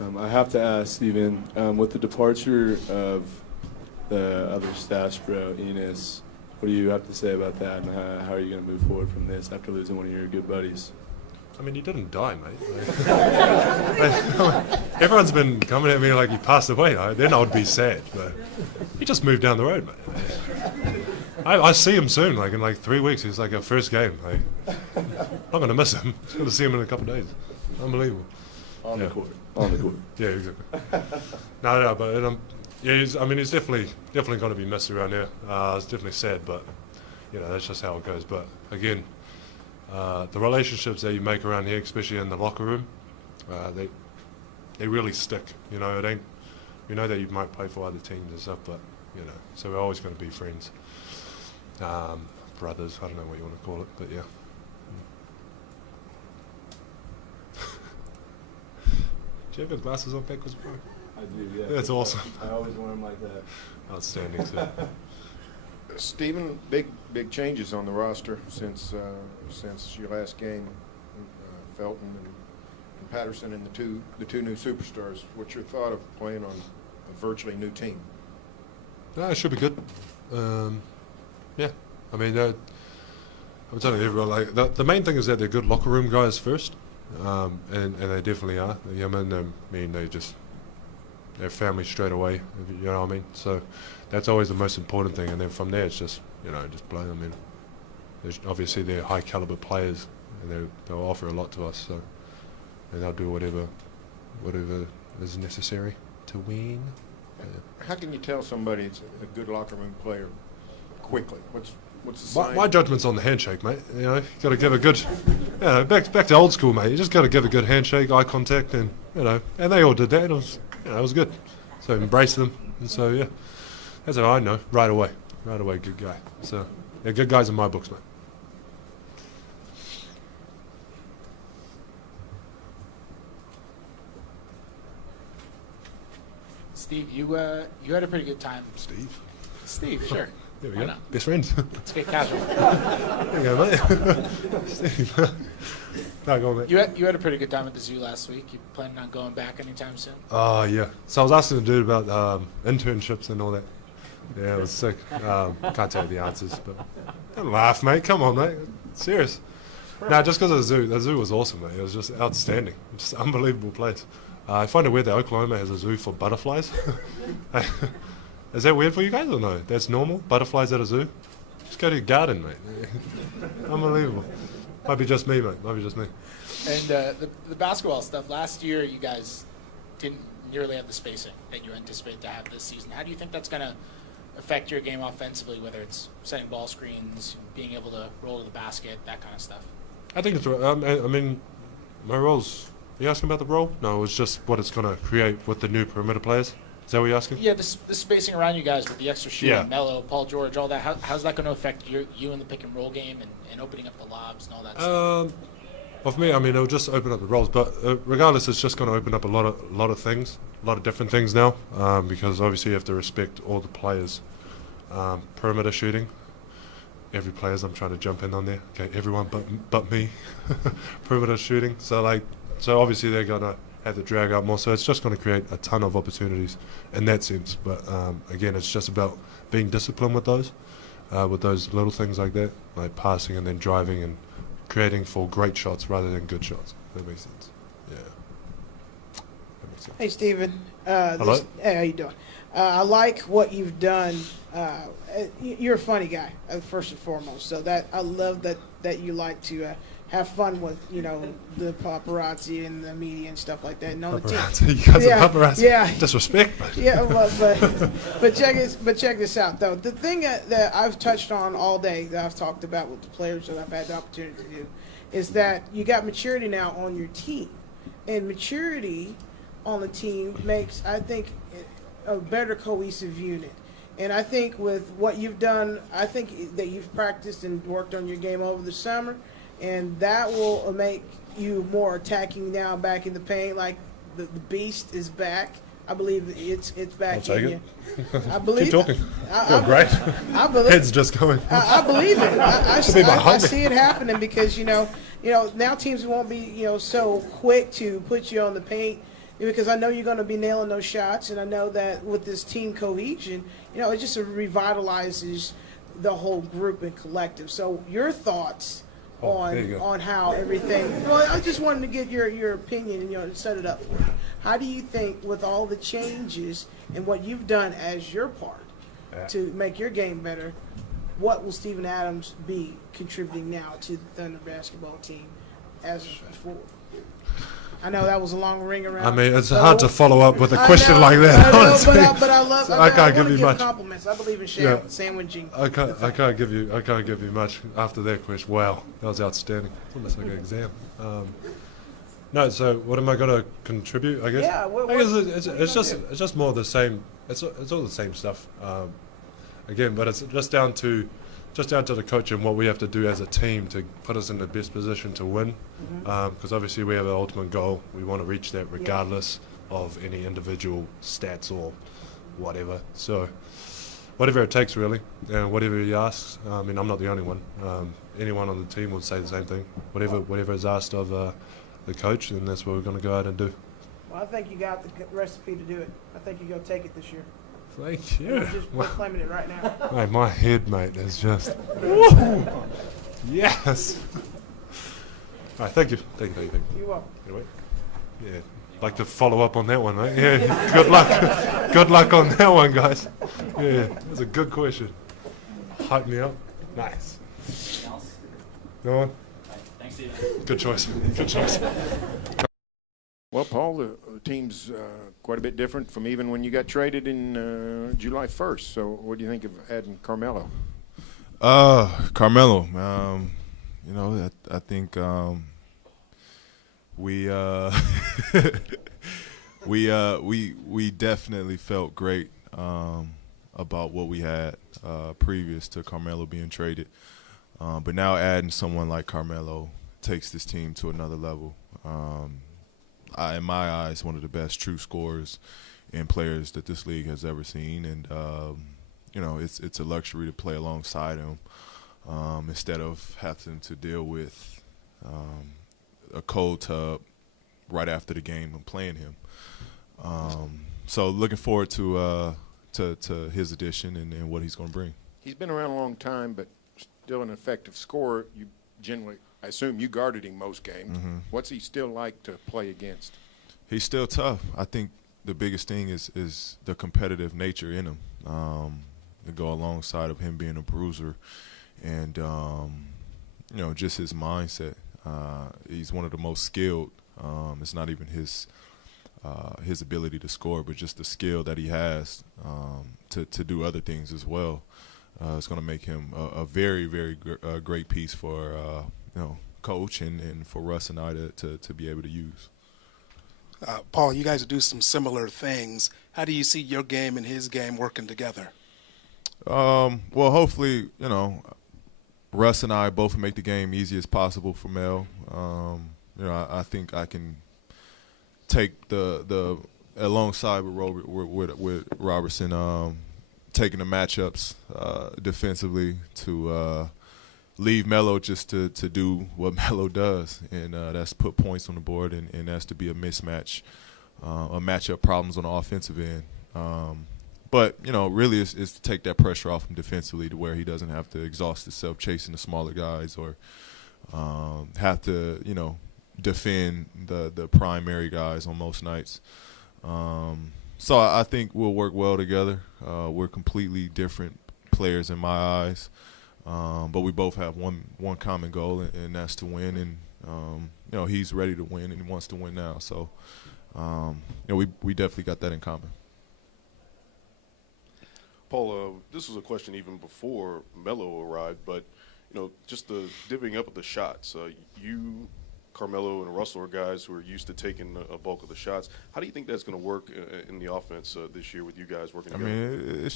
I have to ask, Steven, with the departure of the other stats bro, Enos, what do you have to say about that, and how are you going to move forward from this after losing one of your good buddies? I mean, he didn't die, mate. Everyone's been coming at me like he passed away. Then I would be sad, but he just moved down the road, mate. I see him soon, like in 3 weeks. It's like our first game. I'm not going to miss him. I'm going to see him in a couple of days. Unbelievable. On the court. On the court. Yeah, exactly. No, but he's definitely going to be missed around here. It's definitely sad, but that's just how it goes. But again, the relationships that you make around here, especially in the locker room, they really stick. It ain't. We know that you might play for other teams and stuff, but so we're always going to be friends, brothers. I don't know what you want to call it, but yeah. Do you have your glasses on backwards, bro? I do, yeah. That's awesome. I always wear them like that. Outstanding, sir. Stephen, big changes on the roster since your last game. Felton and Patterson and the two new superstars. What's your thought of playing on a virtually new team? No, it should be good. Yeah, I mean, I'm telling everyone, the main thing is that they're good locker room guys first, and they definitely are. They're family straight away, you know what I mean? So that's always the most important thing, and then from there it's just, just play. I mean, obviously they're high caliber players, and they'll offer a lot to us, so and they'll do whatever is necessary to win. Yeah. How can you tell somebody it's a good locker room player quickly? What's the sign? My judgment's on the handshake, mate. You got to give a good, back to old school, mate. You just got to give a good handshake, eye contact, and and they all did that. It was good. So embrace them, and so yeah, that's how I know right away, good guy. So yeah, good guys in my books, mate. Steve, you had a pretty good time. Steve, sure. There we Why go. not? Best friends. Let's get casual. There you go, mate. Steve. No, go on, mate. You had a pretty good time at the zoo last week. You planning on going back anytime soon? Oh, yeah. So I was asking the dude about internships and all that. Yeah, it was sick. Can't tell you the answers, but don't laugh, mate. Come on, mate. Serious. Nah, just because of the zoo. The zoo was awesome, mate. It was just outstanding. Just an unbelievable place. I find it weird that Oklahoma has a zoo for butterflies. Is that weird for you guys or no? That's normal? Butterflies at a zoo? Just go to your garden, mate. Unbelievable. Might be just me, mate. Might be just me. And the basketball stuff, last year you guys didn't nearly have the spacing that you anticipate to have this season. How do you think that's going to affect your game offensively, whether it's setting ball screens, being able to roll to the basket, that kind of stuff? I think it's right. I mean, my role's... Are you asking about the role? No, it's just what it's going to create with the new perimeter players. Is that what you're asking? Yeah, the spacing around you guys with the extra shooting, Yeah. Melo, Paul George, all that. How's that going to affect you in the pick and roll game and opening up the lobs and all that stuff? Well, for me, I mean, it'll just open up the roles. But regardless, it's just going to open up a lot of things, a lot of different things now, because obviously you have to respect all the players. Perimeter shooting. Every players I'm trying to jump in on there. Okay, everyone but me. Perimeter shooting. So obviously they're going to have to drag out more. So it's just going to create a ton of opportunities in that sense. But again, it's just about being disciplined with those little things like that, like passing and then driving and creating for great shots rather than good shots. That makes sense. Yeah. That makes sense. Hey, Steven. Hello? Hey, how you doing? I like what you've done. You're a funny guy, first and foremost. So that I love that you like to have fun with, the paparazzi and the media and stuff like that. No, Paparazzi. You guys are paparazzi. Yeah. Disrespect, man. Yeah, but check this out though. The thing that I've touched on all day that I've talked about with the players that I've had the opportunity to do is that you got maturity now on your team, and maturity on the team makes, I think, a better cohesive unit. And I think with what you've done, I think that you've practiced and worked on your game over the summer, and that will make you more attacking now back in the paint. Like the beast is back. I believe it's back I'll take in it. you. I believe. Keep talking. I Great. I believe. Head's just going. I believe it. Should be behind I me. see it happening because now teams won't be so quick to put you on the paint because I know you're going to be nailing those shots, and I know that with this team cohesion, it just revitalizes the whole group and collective. So your thoughts there you go. on how everything. Well, I just wanted to get your opinion and set it up for you. How do you think, with all the changes and what you've done as your part to make your game better, what will Steven Adams be contributing now to the Thunder basketball team as forward? I know that was a long ring around. I mean, it's hard to follow up with a question like that. I know, honestly. but I love. So I can't wanna give you much. compliments. I believe in Yeah. sandwiching. I can't give you much after that question. Wow, that was outstanding. It's almost like an exam. No, so what am I going to contribute? I guess. Yeah, I guess it's just more of the same. It's all the same stuff. Again, but it's just down to the coach and what we have to do as a team to put us in the best position to win. Because obviously we have an ultimate goal. We want to reach that regardless of any individual stats or whatever. So whatever it takes, really, and whatever he asks. I mean, I'm not the only one. Anyone on the team would say the same thing. Whatever is asked of the coach, and that's what we're going to go out and do. Well, I think you got the recipe to do it. I think you're going to take it this year. Thank you. You're just proclaiming it right now. Mate, my head, mate, is just. Woo! Yes. All right, thank you. You're welcome. Anyway, yeah, like to follow up on that one, mate. Yeah, good luck. Good luck on that one, guys. Yeah, that's a good question. Hype me up. Nice. Anything else? No one. All right, thanks, Steven. Good choice. Good choice. Well, Paul, the team's quite a bit different from even when you got traded in July 1st. So what do you think of adding Carmelo? Carmelo, I think we we definitely felt great about what we had previous to Carmelo being traded. But now adding someone like Carmelo takes this team to another level. In my eyes, one of the best true scorers and players that this league has ever seen, and it's a luxury to play alongside him instead of having to deal with a cold tub right after the game and playing him. So looking forward to his addition and what he's going to bring. He's been around a long time, but still an effective scorer. You generally, I assume you guarded him most games. Mm-hmm. What's he still like to play against? He's still tough. I think the biggest thing is the competitive nature in him to go alongside of him being a bruiser and, just his mindset. He's one of the most skilled. It's not even his ability to score, but just the skill that he has to do other things as well. It's going to make him a very, very great piece for coach and for Russ and I to be able to use. Paul, you guys do some similar things. How do you see your game and his game working together? Well, hopefully, Russ and I both make the game easy as possible for Mel. I think I can take the alongside with Robertson, taking the matchups defensively to leave Melo just to do what Melo does, and that's put points on the board, and that's to be a mismatch, a matchup problems on the offensive end. But, really it's to take that pressure off him defensively to where he doesn't have to exhaust himself chasing the smaller guys or have to, defend the primary guys on most nights. So I think we'll work well together. We're completely different players in my eyes. But we both have one common goal, and that's to win. And he's ready to win, and he wants to win now. So, we definitely got that in common. Paul, this was a question even before Melo arrived, but just the divvying up of the shots. You, Carmelo, and Russell are guys who are used to taking a bulk of the shots. How do you think that's going to work in the offense this year with you guys working together? I mean,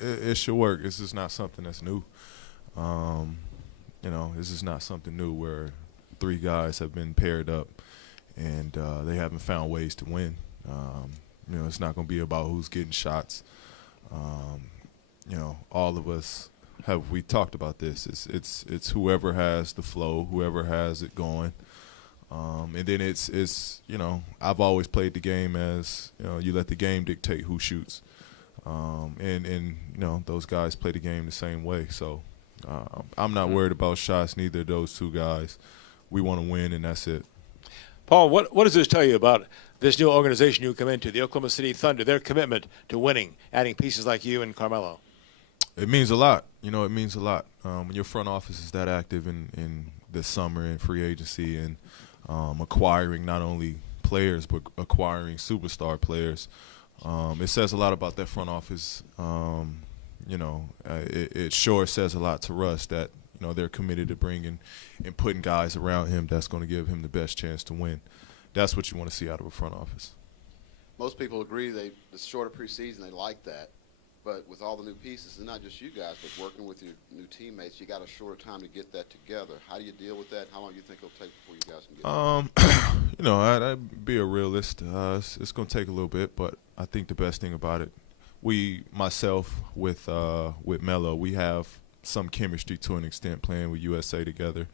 it should work. This is not something that's new. This is not something new where three guys have been paired up and they haven't found ways to win. It's not going to be about who's getting shots. All of us we talked about this. It's whoever has the flow, whoever has it going. And then it's you know, I've always played the game as, you know, you let the game dictate who shoots. And you know, those guys play the game the same way. So I'm not worried about shots, neither of those two guys. We want to win, and that's it. Paul, what does this tell you about this new organization you come into, the Oklahoma City Thunder, their commitment to winning, adding pieces like you and Carmelo? It means a lot. You know, it means a lot. When your front office is that active in the summer and free agency and acquiring not only players but acquiring superstar players, it says a lot about that front office. You know, it sure says a lot to Russ that, you know, they're committed to bringing and putting guys around him that's going to give him the best chance to win. That's what you want to see out of a front office. Most people agree the shorter preseason, they like that. But with all the new pieces, and not just you guys, but working with your new teammates, you got a shorter time to get that together. How do you deal with that? How long do you think it'll take before you guys can get it? You know, I'd be a realist. It's going to take a little bit, but I think the best thing about it, myself with Melo, we have some chemistry to an extent playing with USA together.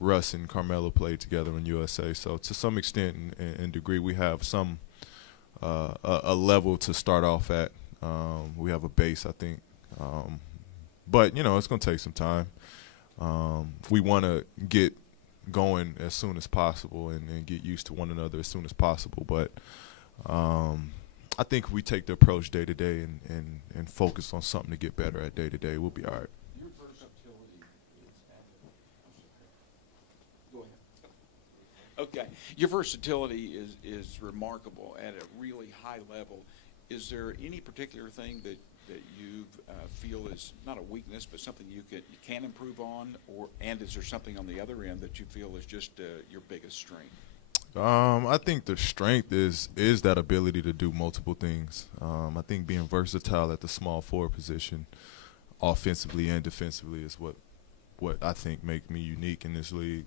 Russ and Carmelo played together in USA, so to some extent and degree, we have some a level to start off at. We have a base, I think. But, you know, it's going to take some time. We want to get going as soon as possible and get used to one another as soon as possible. But I think if we take the approach day to day and focus on something to get better at day to day, we'll be all right. Your versatility is go ahead. Okay. Your versatility is remarkable at a really high level. Is there any particular thing that you feel is not a weakness, but something you can improve on, and is there something on the other end that you feel is just your biggest strength? I think the strength is that ability to do multiple things. I think being versatile at the small forward position, offensively and defensively, is what I think make me unique in this league.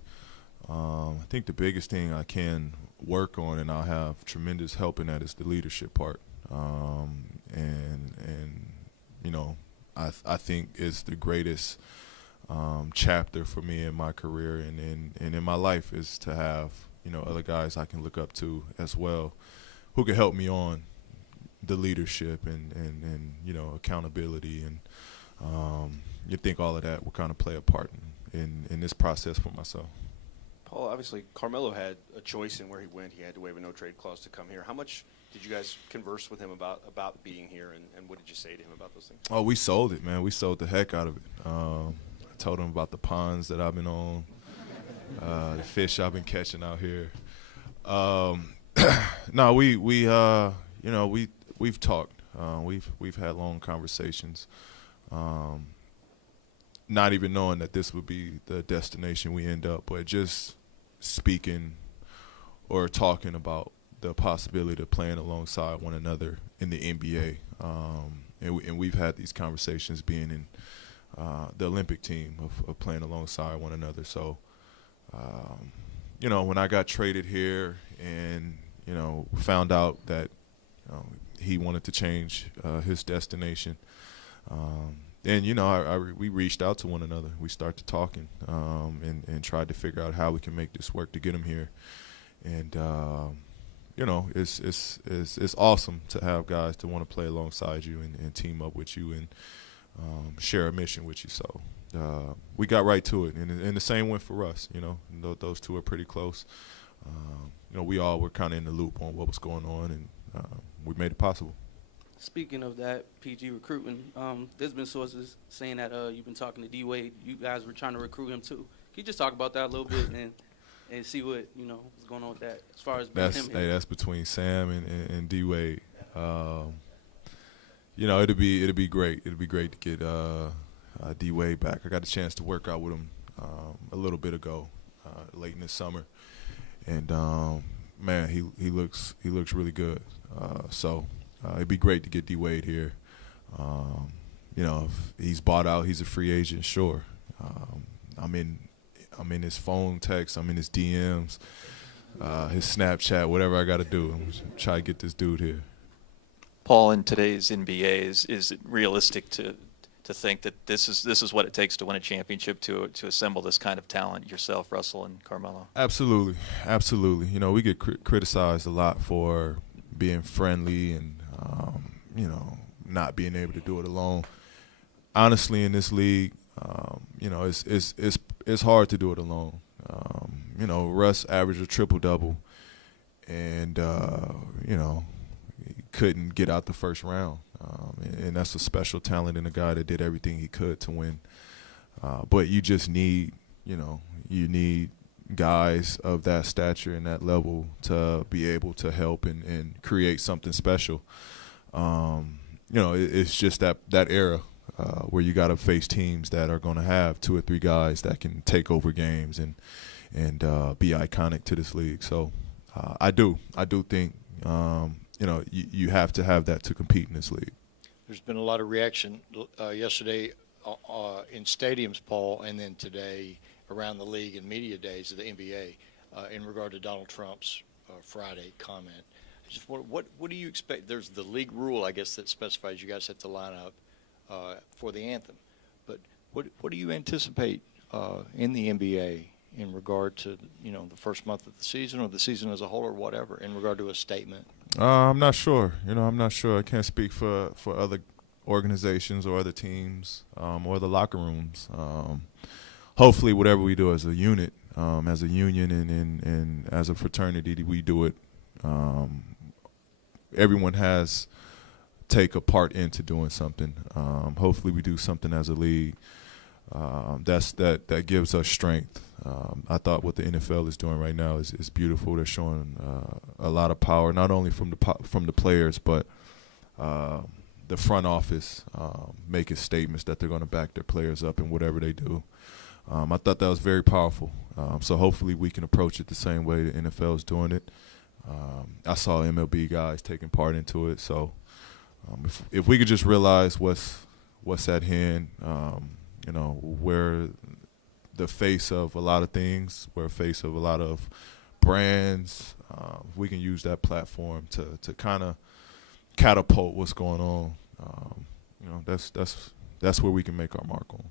I think the biggest thing I can work on, and I'll have tremendous help in that, is the leadership part. And you know, I think is the greatest chapter for me in my career and in my life is to have, you know, other guys I can look up to as well who can help me on the leadership and you know, accountability and you think all of that will kind of play a part in this process for myself. Paul, obviously Carmelo had a choice in where he went. He had to waive a no-trade clause to come here. How much did you guys converse with him about being here, and what did you say to him about those things? Oh, we sold it, man. We sold the heck out of it. I told him about the ponds that I've been on, the fish I've been catching out here. No, you know, we've talked. We've had long conversations. Not even knowing that this would be the destination we end up, but just speaking or talking about the possibility of playing alongside one another in the NBA. And we've had these conversations being in the Olympic team of playing alongside one another. So, you know, when I got traded here and, you know, found out that, you know, he wanted to change his destination, and, you know, we reached out to one another. We started talking and tried to figure out how we can make this work to get him here. And, you know, it's awesome to have guys to want to play alongside you and team up with you and share a mission with you. So we got right to it. And the same went for us, you know. Those two are pretty close. You know, we all were kind of in the loop on what was going on, and we made it possible. Speaking of that, PG recruitment, there's been sources saying that you've been talking to D-Wade. You guys were trying to recruit him too. Can you just talk about that a little bit and see what, you know, what's going on with that as far as him? Hey, that's between Sam and D-Wade. You know, it'd be great. It'd be great to get D-Wade back. I got a chance to work out with him a little bit ago, late in the summer, and man, he looks really good. So. It'd be great to get D-Wade here. You know, if he's bought out, he's a free agent, sure. I'm in his phone text, I'm in his DMs, his Snapchat, whatever I got to do. I'm try to get this dude here. Paul, in today's NBA, is it realistic to to think that this is what it takes to win a championship, to assemble this kind of talent, yourself, Russell, and Carmelo? Absolutely, absolutely. You know, we get criticized a lot for being friendly and you know, not being able to do it alone. Honestly, in this league, you know, it's hard to do it alone. You know, Russ averaged a triple-double, and you know, he couldn't get out the first round. And that's a special talent in a guy that did everything he could to win. But you just need, you know, you need guys of that stature and that level to be able to help and create something special. You know, it's just that era where you got to face teams that are going to have 2 or 3 guys that can take over games and be iconic to this league. So I do think, you know, you have to have that to compete in this league. There's been a lot of reaction yesterday in stadiums, Paul, and then today around the league and media days of the NBA in regard to Donald Trump's Friday comment. Just what do you expect? There's the league rule, I guess, that specifies you guys have to line up for the anthem. But what do you anticipate in the NBA in regard to, you know, the first month of the season or the season as a whole or whatever in regard to a statement? I'm not sure. You know, I'm not sure. I can't speak for other organizations or other teams or the locker rooms. Hopefully, whatever we do as a unit, as a union and as a fraternity, we do it. Everyone has take a part into doing something. Hopefully, we do something as a league that gives us strength. I thought what the NFL is doing right now is beautiful. They're showing a lot of power, not only from the players, but the front office making statements that they're going to back their players up in whatever they do. I thought that was very powerful. So hopefully we can approach it the same way the NFL is doing it. I saw MLB guys taking part into it. So if we could just realize what's at hand, you know, we're the face of a lot of things. We're a face of a lot of brands. We can use that platform to kind of catapult what's going on. You know, that's where we can make our mark on.